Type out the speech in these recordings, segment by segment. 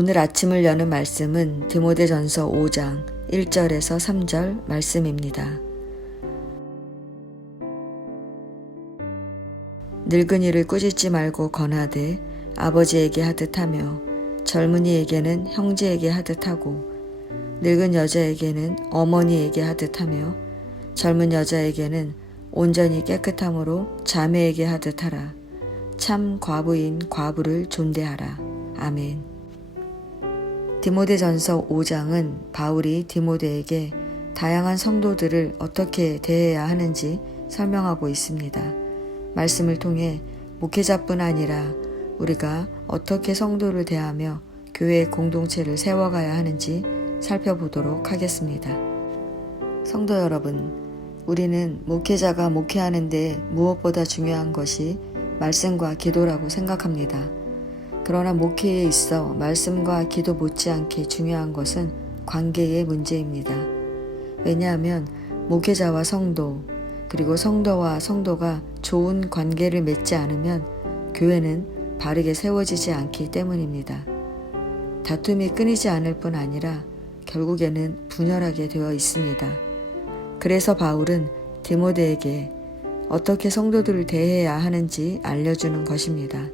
오늘 아침을 여는 말씀은 디모데전서 5장 1절에서 3절 말씀입니다. 늙은이를 꾸짖지 말고 권하되 아버지에게 하듯 하며 젊은이에게는 형제에게 하듯 하고 늙은 여자에게는 어머니에게 하듯 하며 젊은 여자에게는 온전히 깨끗함으로 자매에게 하듯 하라. 참 과부인 과부를 존대하라. 아멘. 디모데전서 5장은 바울이 디모데에게 다양한 성도들을 어떻게 대해야 하는지 설명하고 있습니다. 말씀을 통해 목회자뿐 아니라 우리가 어떻게 성도를 대하며 교회의 공동체를 세워가야 하는지 살펴보도록 하겠습니다. 성도 여러분, 우리는 목회자가 목회하는데 무엇보다 중요한 것이 말씀과 기도라고 생각합니다. 그러나 목회에 있어 말씀과 기도 못지않게 중요한 것은 관계의 문제입니다. 왜냐하면 목회자와 성도, 그리고 성도와 성도가 좋은 관계를 맺지 않으면 교회는 바르게 세워지지 않기 때문입니다. 다툼이 끊이지 않을 뿐 아니라 결국에는 분열하게 되어 있습니다. 그래서 바울은 디모데에게 어떻게 성도들을 대해야 하는지 알려주는 것입니다.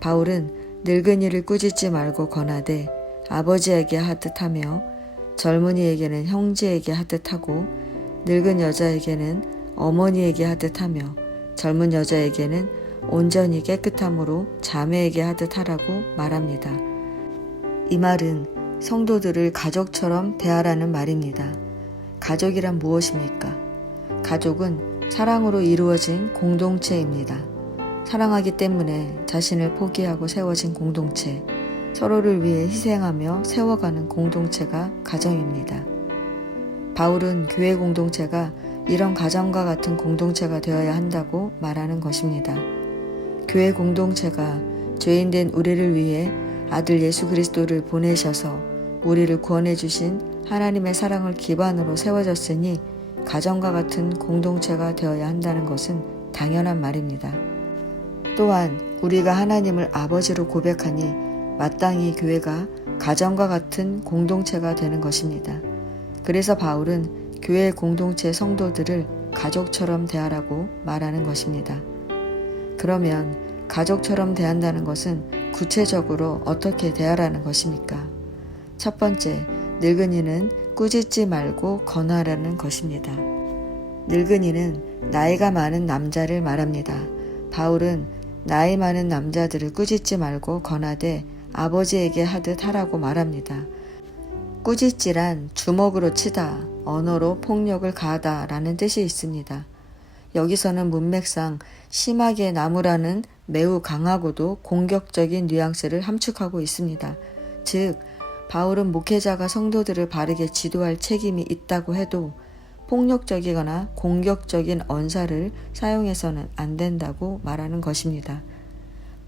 바울은 늙은이를 꾸짖지 말고 권하되 아버지에게 하듯 하며 젊은이에게는 형제에게 하듯 하고 늙은 여자에게는 어머니에게 하듯 하며 젊은 여자에게는 온전히 깨끗함으로 자매에게 하듯 하라고 말합니다. 이 말은 성도들을 가족처럼 대하라는 말입니다. 가족이란 무엇입니까? 가족은 사랑으로 이루어진 공동체입니다. 사랑하기 때문에 자신을 포기하고 세워진 공동체, 서로를 위해 희생하며 세워가는 공동체가 가정입니다. 바울은 교회 공동체가 이런 가정과 같은 공동체가 되어야 한다고 말하는 것입니다. 교회 공동체가 죄인된 우리를 위해 아들 예수 그리스도를 보내셔서 우리를 구원해 주신 하나님의 사랑을 기반으로 세워졌으니 가정과 같은 공동체가 되어야 한다는 것은 당연한 말입니다. 또한 우리가 하나님을 아버지로 고백하니 마땅히 교회가 가정과 같은 공동체가 되는 것입니다. 그래서 바울은 교회 공동체 성도들을 가족처럼 대하라고 말하는 것입니다. 그러면 가족처럼 대한다는 것은 구체적으로 어떻게 대하라는 것입니까? 첫 번째, 늙은이는 꾸짖지 말고 권하라는 것입니다. 늙은이는 나이가 많은 남자를 말합니다. 바울은 나이 많은 남자들을 꾸짖지 말고 권하되 아버지에게 하듯 하라고 말합니다. 꾸짖지란 주먹으로 치다, 언어로 폭력을 가하다 라는 뜻이 있습니다. 여기서는 문맥상 심하게 나무라는 매우 강하고도 공격적인 뉘앙스를 함축하고 있습니다. 즉, 바울은 목회자가 성도들을 바르게 지도할 책임이 있다고 해도 폭력적이거나 공격적인 언사를 사용해서는 안 된다고 말하는 것입니다.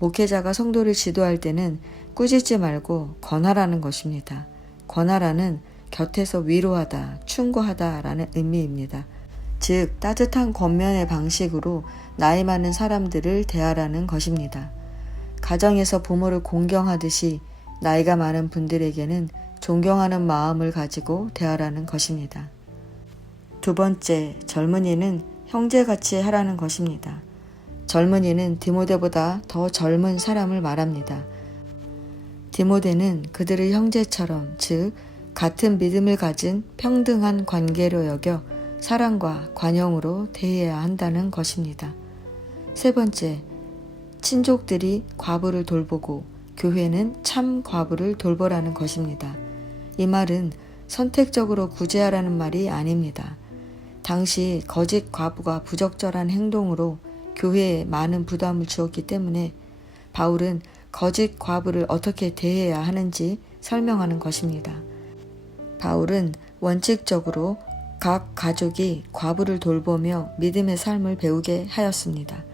목회자가 성도를 지도할 때는 꾸짖지 말고 권하라는 것입니다. 권하라는 곁에서 위로하다, 충고하다 라는 의미입니다. 즉, 따뜻한 권면의 방식으로 나이 많은 사람들을 대하라는 것입니다. 가정에서 부모를 공경하듯이 나이가 많은 분들에게는 존경하는 마음을 가지고 대하라는 것입니다. 두 번째, 젊은이는 형제같이 하라는 것입니다. 젊은이는 디모데보다 더 젊은 사람을 말합니다. 디모데는 그들을 형제처럼, 즉 같은 믿음을 가진 평등한 관계로 여겨 사랑과 관용으로 대해야 한다는 것입니다. 세 번째, 친족들이 과부를 돌보고 교회는 참 과부를 돌보라는 것입니다. 이 말은 선택적으로 구제하라는 말이 아닙니다. 당시 거짓 과부가 부적절한 행동으로 교회에 많은 부담을 주었기 때문에 바울은 거짓 과부를 어떻게 대해야 하는지 설명하는 것입니다. 바울은 원칙적으로 각 가족이 과부를 돌보며 믿음의 삶을 배우게 하였습니다.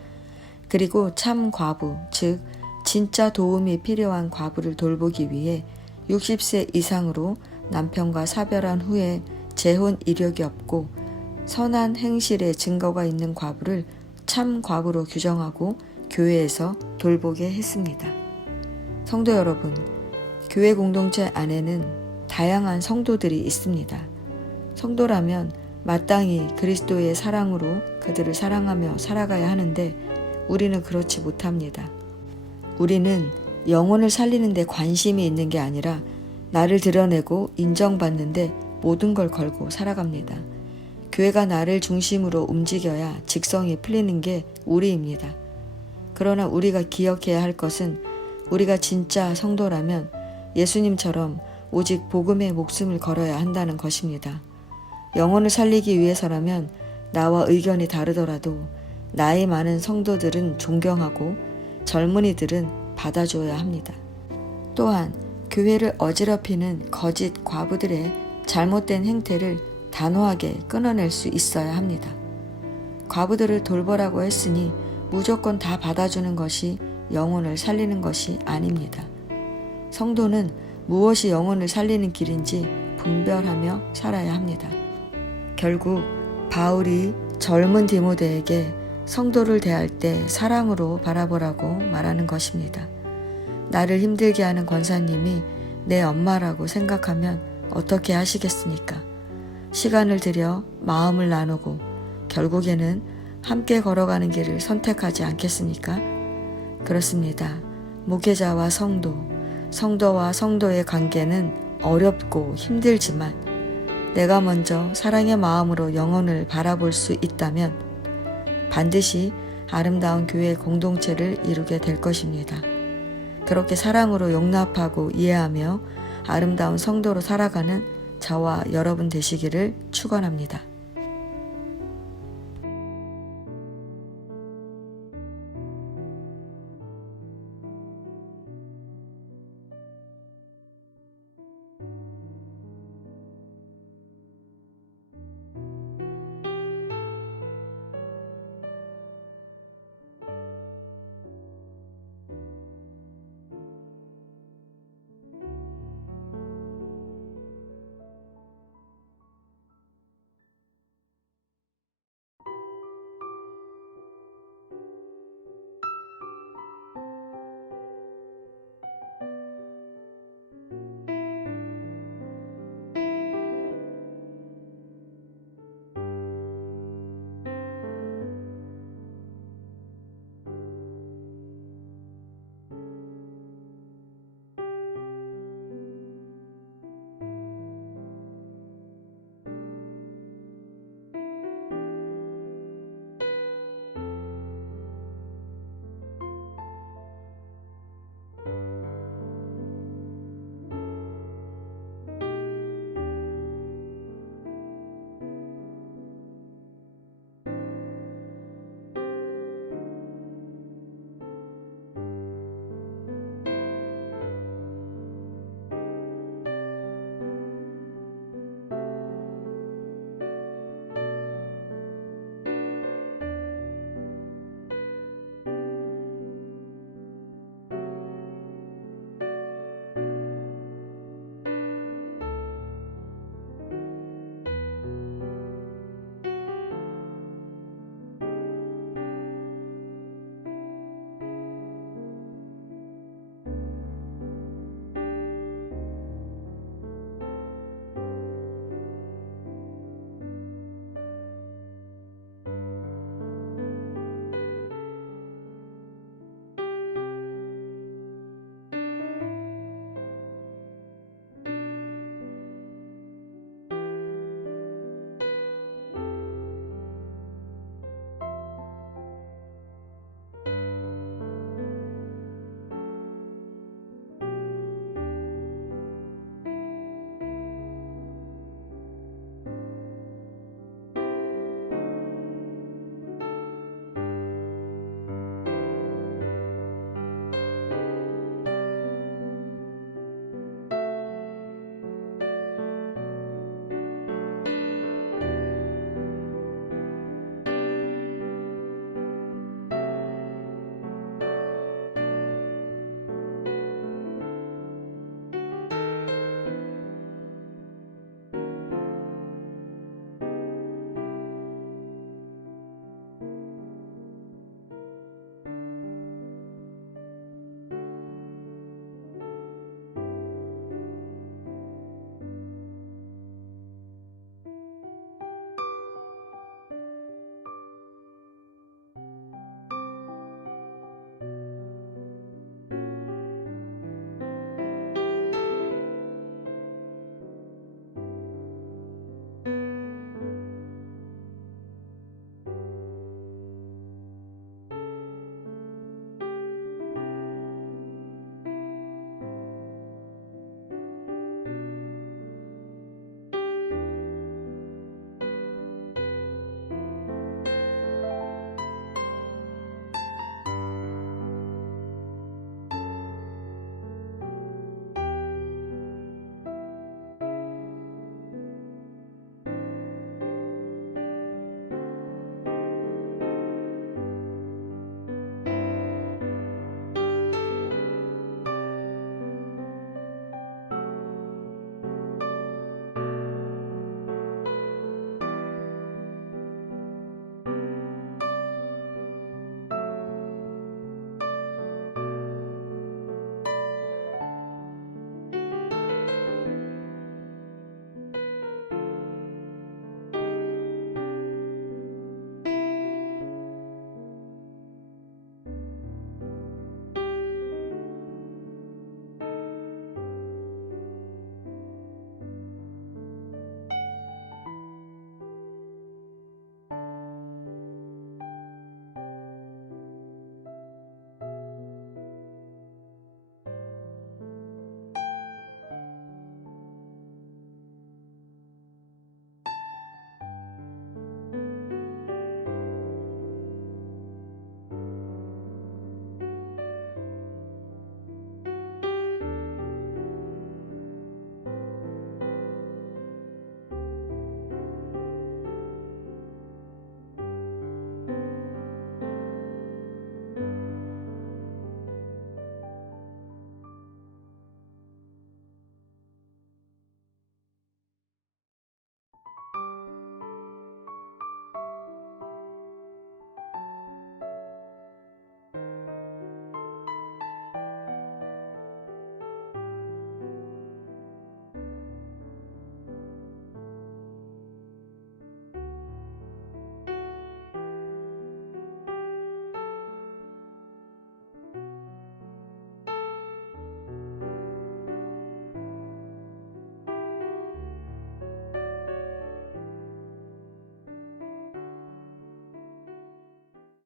그리고 참 과부, 즉 진짜 도움이 필요한 과부를 돌보기 위해 60세 이상으로 남편과 사별한 후에 재혼 이력이 없고 선한 행실의 증거가 있는 과부를 참 과부로 규정하고 교회에서 돌보게 했습니다. 성도 여러분, 교회 공동체 안에는 다양한 성도들이 있습니다. 성도라면 마땅히 그리스도의 사랑으로 그들을 사랑하며 살아가야 하는데 우리는 그렇지 못합니다. 우리는 영혼을 살리는 데 관심이 있는 게 아니라 나를 드러내고 인정받는 데 모든 걸 걸고 살아갑니다. 교회가 나를 중심으로 움직여야 직성이 풀리는 게 우리입니다. 그러나 우리가 기억해야 할 것은 우리가 진짜 성도라면 예수님처럼 오직 복음에 목숨을 걸어야 한다는 것입니다. 영혼을 살리기 위해서라면 나와 의견이 다르더라도 나이 많은 성도들은 존경하고 젊은이들은 받아줘야 합니다. 또한 교회를 어지럽히는 거짓 과부들의 잘못된 행태를 단호하게 끊어낼 수 있어야 합니다. 과부들을 돌보라고 했으니 무조건 다 받아주는 것이 영혼을 살리는 것이 아닙니다. 성도는 무엇이 영혼을 살리는 길인지 분별하며 살아야 합니다. 결국 바울이 젊은 디모데에게 성도를 대할 때 사랑으로 바라보라고 말하는 것입니다. 나를 힘들게 하는 권사님이 내 엄마라고 생각하면 어떻게 하시겠습니까? 시간을 들여 마음을 나누고 결국에는 함께 걸어가는 길을 선택하지 않겠습니까? 그렇습니다. 목회자와 성도, 성도와 성도의 관계는 어렵고 힘들지만 내가 먼저 사랑의 마음으로 영혼을 바라볼 수 있다면 반드시 아름다운 교회 공동체를 이루게 될 것입니다. 그렇게 사랑으로 용납하고 이해하며 아름다운 성도로 살아가는 저와 여러분 되시기를 축원합니다.